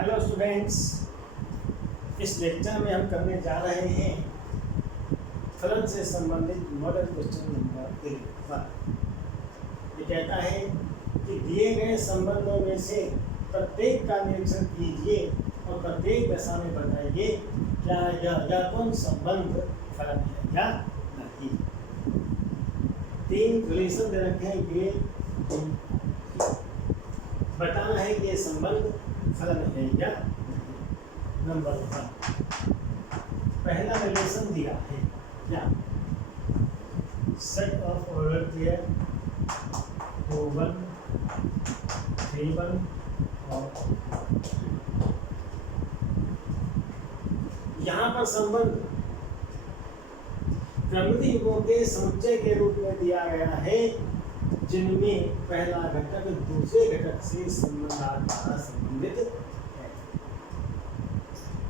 Hello students, इस lecture में हम करने जा रहे हैं फलन से संबंधित मॉडल क्वेश्चन नंबर 1। ये कहता है कि दिए गए संबंधों में से प्रत्येक का निरीक्षण कीजिए और प्रत्येक दशा में बताइए क्या यह कौन संबंध फलन है या नहीं। 3 रिलेशन दे रखे हैं, ये बताना है कि ये संबंध फलन है या नहीं। नंबर 1, पहला रिलेशन दिया है क्या, सेट ऑफ ऑर्डर पेयर 2 1 3 1 और यहाँ पर संबंध क्रमिक युग्मों के समुच्चय के रूप में दिया गया है, जिनमें पहला घटक दूसरे घटक से संबंधात्मक संबंधित है।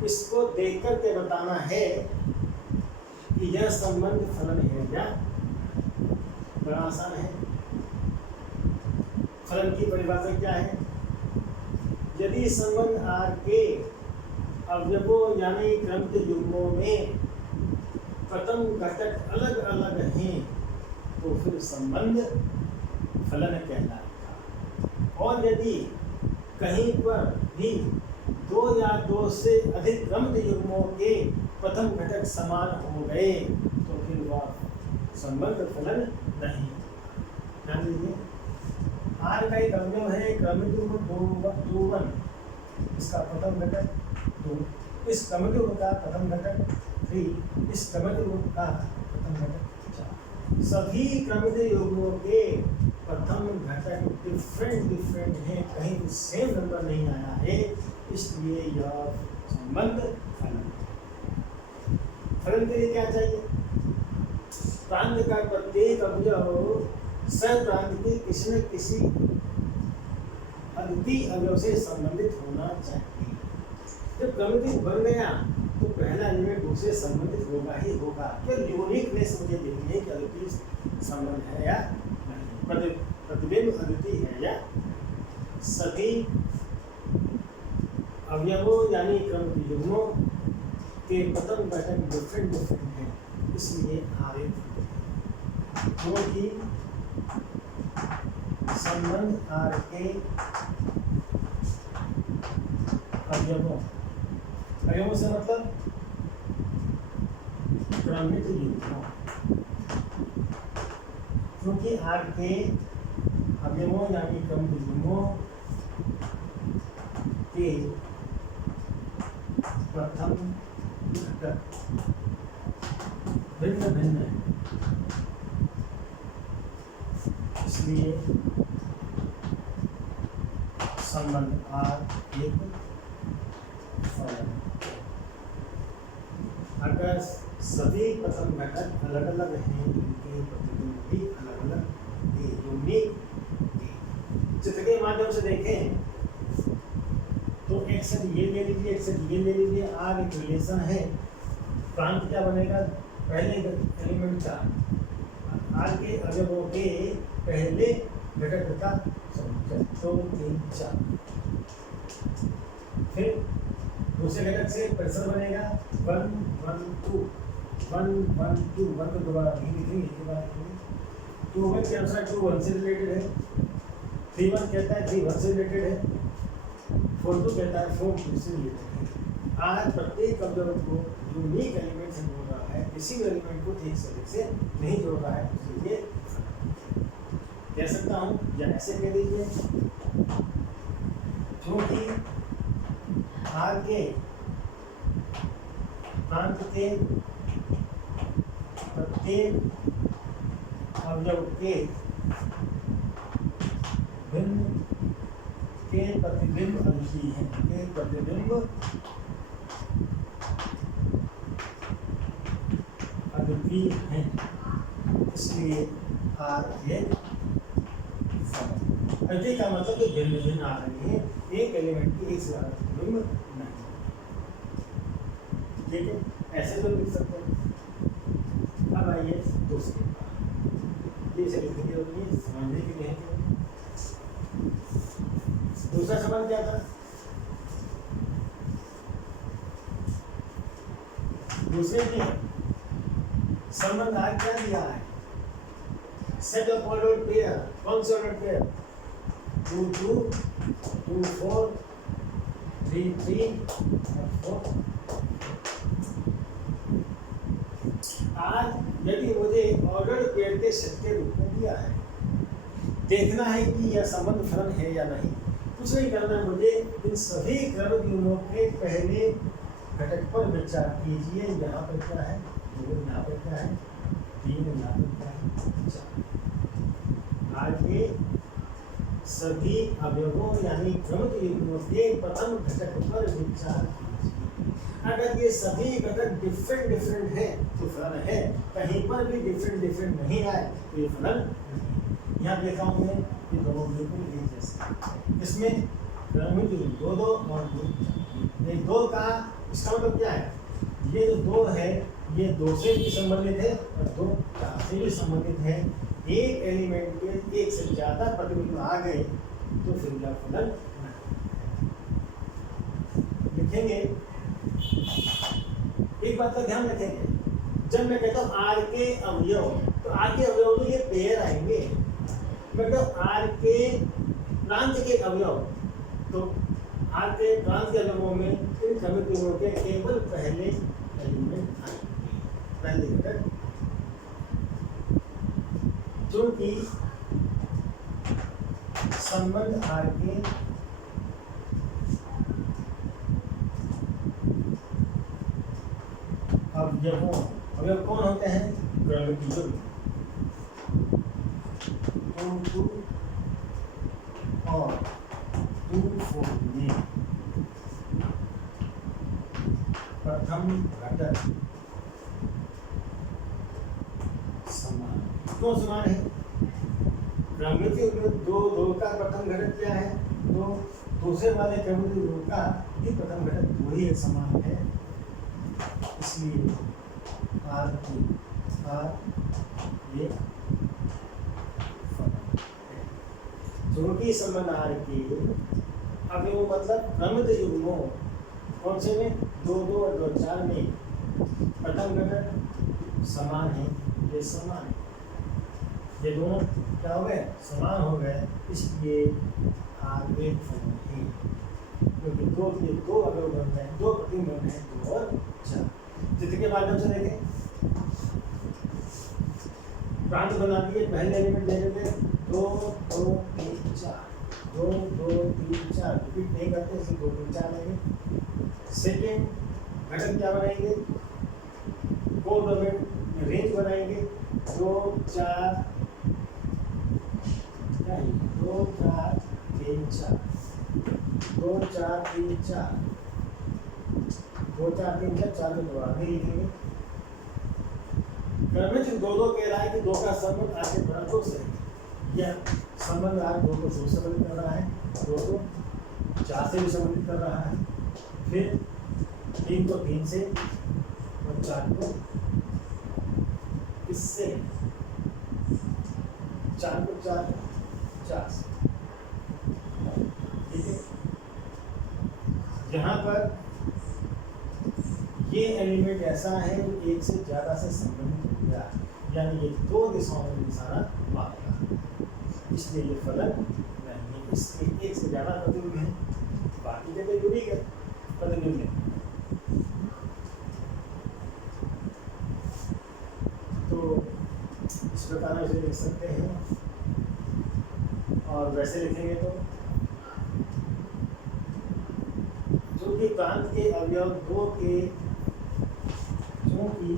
इसको देख करके बताना है कि यह संबंध फलन है या, बड़ा आसान है। फलन की परिभाषा क्या है? यदि संबंध आर के अवयवों यानी क्रमिक युग्मों में प्रथम घटक अलग अलग हैं तो फिर संबंध फलन कहलाएगा। और यदि कहीं पर भी 2 या 2 से अधिक क्रमिक युग्मों के प्रथम घटक समान हो गए तो फिर वह संबंध फलन नहीं। ध्यान दीजिए, आर का एक अवयव है क्रमिक युग्म 2 1, इसका प्रथम घटक 2, इस क्रमिक युग्म का प्रथम घटक 3, इस क्रमिक युग्म का प्रथम घटक 4। सभी क्रमिक युग्मों के प्रथम घटक डिफरेंट हैं, कहीं भी सेम नंबर नहीं आया है, इसलिए यह संबंध फलन है। फलन के लिए क्या चाहिए? प्रांत का प्रत्येक अवयव सह प्रांत के किसी न किसी अद्वितीय अवयव से संबंधित होना चाहिए। जब क्रमिक बन गया तो पहला एलिमेंट दूसरे संबंधित होगा ही होगा। केवल यूनिकनेस मुझे देखनी है कि अद्वितीय संबंध है या नहीं, प्रतिबिंब अद्वितीय है या। सभी अवयवों यानी क्रमिक युग्मों के प्रथम घटक डिफरेंट हैं, इसलिए आरित क्योंकि संबंध आर के अवयवों से मतलब क्रमिक युग्मों, क्योंकि आर के अवयवों यानी क्रमिक युग्मों के प्रथम घटक भिन्न भिन्न है, इसलिए संबंध आर एक फलन। अगर सभी प्रथम घटक अलग अलग हैं, उनके प्रतिबिंब भी अलग अलग यूनिक। चित्र के माध्यम से देखें तो एक सेट ये ले लीजिए, एक सेट ये ले लीजिए। आर एक रिलेशन है, प्रांत क्या बनेगा? पहले एलिमेंट का आर के अवयवों के पहले घटक का समुच्चय 2 3 4। फिर दूसरे घटक से परिसर बनेगा 1 1 2 1 1 2 1 को दोबारा नहीं लिखेंगे, एक बार लिखेंगे। 2 1 के अनुसार 2 1 से रिलेटेड है, 3 1 कहता है 3 1 से रिलेटेड है, 4 2 कहता है 4 2 से रिलेटेड है। आज प्रत्येक अवयव को यूनिक एलिमेंट से जोड़ रहा है, किसी भी एलिमेंट को एक से अधिक से नहीं जोड़ रहा है, इसलिए कह सकता हूँ या ऐसे कह दीजिए, क्योंकि आर के प्रांत के प्रत्येक अवयव के भिन्न के प्रतिबिंब अद्वितीय हैं, के प्रतिबिंब अद्वितीय हैं, इसलिए आर एक फलन। अद्वितीय का मतलब कि भिन्न भिन्न आ रही है, एक एलिमेंट की एक से ज्यादा प्रतिबिंब नहीं। ठीक है, ऐसे तो लिख सकते हैं। अब आइए दूसरे, इसे लिखने के लिए समझने के लिए दूसरा सवाल क्या था? दूसरे में संबंध आर क्या दिया है? Set of order pair. कौन से ऑर्डर पेयर? 2 2 2 4 3 3 और 4। आज यदि मुझे ऑर्डर पेयर के सेट के रूप में दिया है, देखना है कि यह संबंध फलन है या नहीं। कुछ नहीं करना, मुझे इन सभी क्रमयुग्मों के पहले घटक पर विचार कीजिए। यहाँ पर क्या है? 2, यहाँ पर क्या है? 3, यहाँ पर क्या है? 4। आगे सभी अवयवों यानी क्रमयुग्मों के प्रथम घटक पर विचार कीजिए। अगर ये सभी घटक डिफरेंट है तो फलन है, कहीं पर भी डिफरेंट नहीं आए तो ये फलन नहीं। यहाँ देखा हूँ मैं, ये दोनों बिल्कुल एक जैसे। इसमें क्रमयुग्म 2 2 और 2 का इसका मतलब क्या है? ये जो 2 है ये 2 से भी संबंधित है और 2 4 से भी संबंधित है। एक एलिमेंट के एक से ज्यादा प्रतिबिंब आ गए तो फिर यह फलन लिखेंगे। एक बात का ध्यान रखेंगे, जब मैं कहता हूँ आर के अवयव, तो आर के अवयव तो ये पेयर आएंगे। मतलब आर के प्रांत के अवयव, तो आर के प्रांत के अवयवों में इन क्रमयुग्मों के केवल पहले एलिमेंट आएंगे, पहले घटक। क्योंकि संबंध आर के अवयव कौन होते हैं? क्रमयुग्म 2 2 और 2 4 में प्रथम घटक समान। क्यों समान है? क्रमयुग्म 2 2 का प्रथम घटक क्या है? तो दूसरे वाले क्रमयुग्म का भी प्रथम घटक 2 ही समान है। इसलिए आर ये क्योंकि संबंध आर के अवयव मतलब क्रमयुग्मों कौन से में? 2 2 और 2 4 में प्रथम घटक समान है। ये समान है, ये दोनों क्या हो गए? समान हो गए। इसलिए आर एक फलन है, क्योंकि 2 अवयव बन रहे हैं, 2 प्रतिबिंब बन रहे हैं, 2 और 4। चित्र के माध्यम से देखें, प्रांत बना दिए। पहले एलिमेंट ले लेते हैं 2 2 3 4, 2 2 3 4, रिपीट नहीं करते, सिर्फ 2 3 4 लेंगे। सेकेंड घटक क्या बनाएंगे? कोडोमेन रेंज बनाएंगे 2 4 2 4 3 4, 2 4 3 4, 2 4 3 4, 4 में दोबारा नहीं लिखेंगे। क्रमयुग्म 2 2 कह रहा है कि 2 का संबंध आगे बढ़ा 2 से, यह संबंध आज 2 को 2 से संबंधित कर रहा है, 2 को 4 से भी संबंधित कर रहा है, फिर 3 को 3 से और 4 को इससे, 4 को 4 से। ठीक है, यहाँ पर ये एलिमेंट ऐसा है जो एक से ज्यादा से संबंधित हो गया, यानी ये 2 दिशाओं में निशाना मारता, इसलिए ये फलन नहीं है। इसके एक से ज्यादा प्रतिबिंब है, बाकी के तो यूनिक है प्रतिबिंब है। तो इस प्रकार इसे लिख सकते हैं, और वैसे लिखेंगे तो जो कि प्रांत के अवयव 2 के की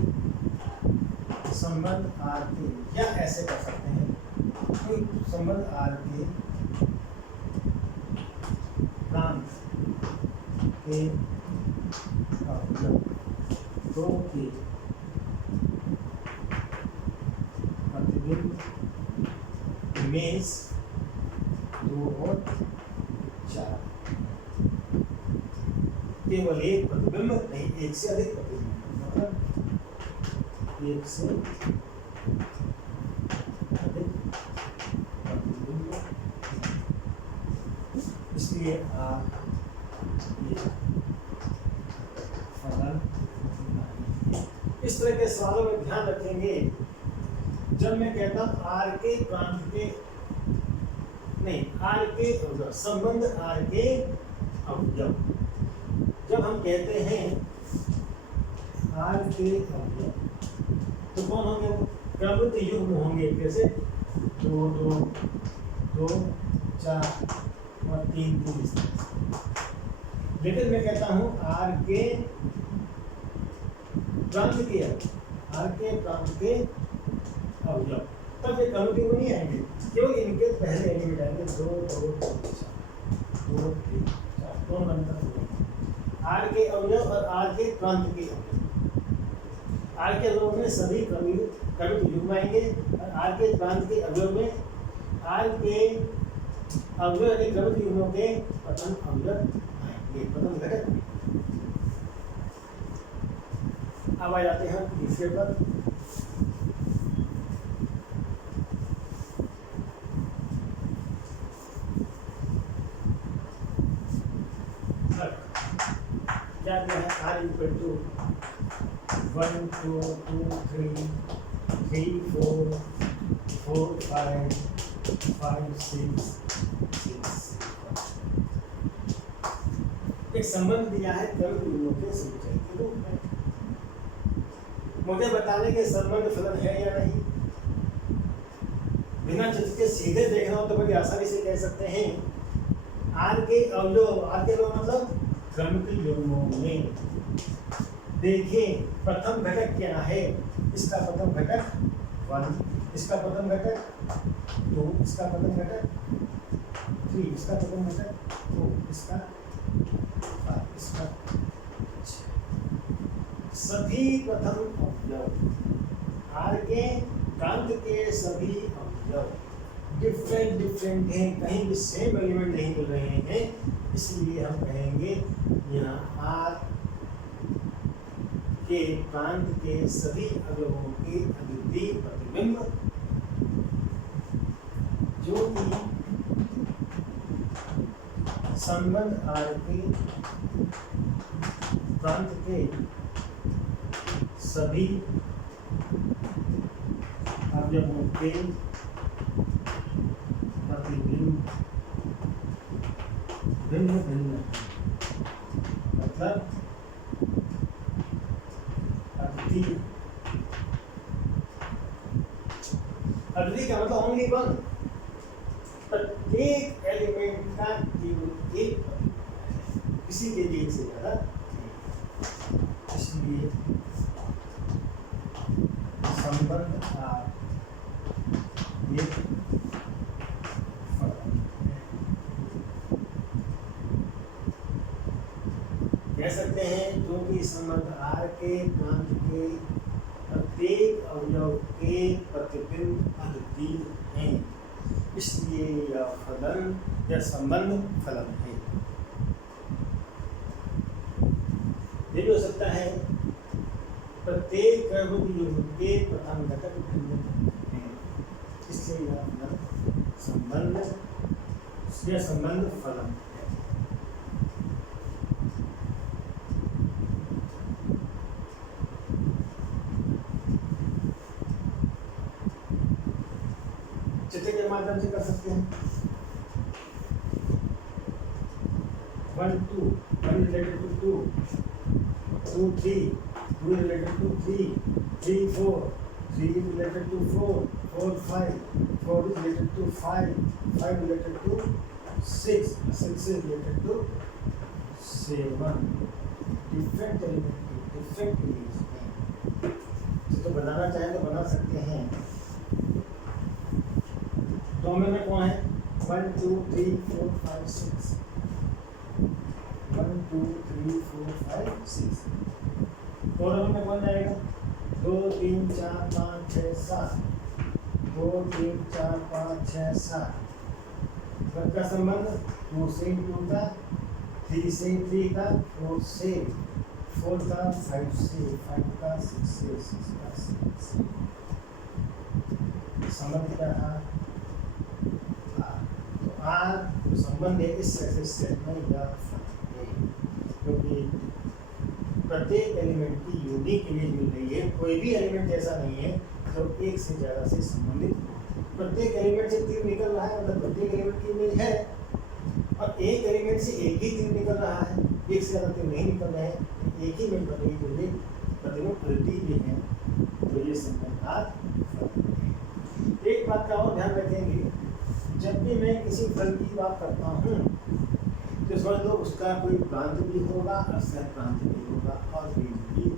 संबंध आर के, या ऐसे कर सकते हैं कि संबंध आर के प्रांत के अवयव 2 के प्रतिबिंब इमेज 2 और 4, केवल एक प्रतिबिंब नहीं, एक से अधिक प्रतिबिंब, मतलब एक से अधिक प्रतिबिंब। इसलिए आप ये फलन नहीं है। इस तरह के सवालों में ध्यान रखेंगे। जब मैं कहता हूँ आर के प्रांत के, नहीं, आर के संबंध आर के अवयव, जब हम कहते हैं आर के अवयव तो कौन होंगे? वो क्रमबद्ध युग्म होंगे। कैसे? 2 2 2 4 और 3 3। लेकिन मैं कहता हूँ आर के प्रांत के, आर के प्रांत के अवयव, तब ये क्रमबद्ध युग्म नहीं आएंगे, केवल इनके पहले एलिमेंट आएंगे। 2 2 2 3 4 कौन बनता है? आर के अवयव और आर के प्रांत के अवयव। आर के अवयव में सभी क्रमिक युग्म आएंगे और आर के प्रांत के अवयव में आर के अवयव के क्रमिक युग्मों के प्रथम अवयव आएंगे, प्रथम घटक। अब आ जाते हैं तीसरे पर। क्या दिया है? R equal to 1 2 2 3 3 4 4 5 5 6 6। एक संबंध दिया है क्रमिक युग्मों के समुच्चय के रूप में। मुझे बताने के संबंध फलन है या नहीं, बिना चित्र के सीधे देखना हो तो बड़ी आसानी से कह सकते हैं आर के अवयव, आर के अवयव मतलब क्रमिक युग्मों में। देखें प्रथम घटक क्या है? इसका प्रथम घटक 1, इसका प्रथम घटक 2, इसका प्रथम घटक 3, इसका प्रथम घटक 2, इसका 5, इसका 6। सभी प्रथम अवयव आर के प्रांत के सभी अवयव डिफरेंट हैं, कहीं भी सेम एलिमेंट नहीं मिल रहे हैं, इसलिए हम कहेंगे यहाँ आर के प्रांत के सभी अवयवों के अद्वितीय प्रतिबिंब जो कि संबंध आर के प्रांत के सभी अवयवों के प्रतिबिंब भिन्न भिन्न, मतलब अद्वितीय। अद्वितीय का मतलब ओनली वन, प्रत्येक एलिमेंट का केवल एक प्रतिबिंब है, किसी के लिए से ज्यादा नहीं। इसलिए संबंध आर एक कह सकते हैं, क्योंकि संबंध आर के प्रांत के प्रत्येक अवयव के प्रतिबिंब अद्वितीय हैं, इसलिए यह फलन या संबंध फलन है। ये भी हो सकता है प्रत्येक क्रमिक युग्म के प्रथम घटक भिन्न हैं, इसलिए यह फलन संबंध या संबंध फलन है। चित्र के माध्यम से कर सकते हैं। 1 2 1 related to 2 2 3 2 related to 3 3 4 3 related to 4 4 5 4 is related to 5 5 related to 6 6 is related to 7। Different element different image तो बनाना चाहें तो बना सकते हैं। डोमेन में कौन है? 1 2 3 4 5 6 1 2 3 4 5 6। कॉलम में कौन जाएगा? 2 3 4 5 6 7 2 3 4 5 6 7। का संबंध 2 से 2 का, 3 से 3 का, 4 से 4 का, 5 से 5 का, 6 से 6 का 6। संबंध क्या था? आर जो संबंध है इस सेट में या क्योंकि प्रत्येक एलिमेंट की यूनिक इमेज मिल रही है। कोई भी एलिमेंट ऐसा नहीं है जो एक से ज़्यादा से संबंधित हो। प्रत्येक एलिमेंट से तीर निकल रहा है, मतलब प्रत्येक एलिमेंट की इमेज है, और एक एलिमेंट से एक ही तीर निकल रहा है, एक से ज़्यादा तीर नहीं निकल रहे हैं, एक ही इमेज बनेगी जो भी प्रतिरूप उल्टी भी है, तो ये संबंधात फल। एक बात का और ध्यान रखेंगे, जब भी मैं किसी फल की बात करता हूँ तो समझ लो उसका कोई प्रांत भी होगा और सह प्रांत भी होगा और बीज भी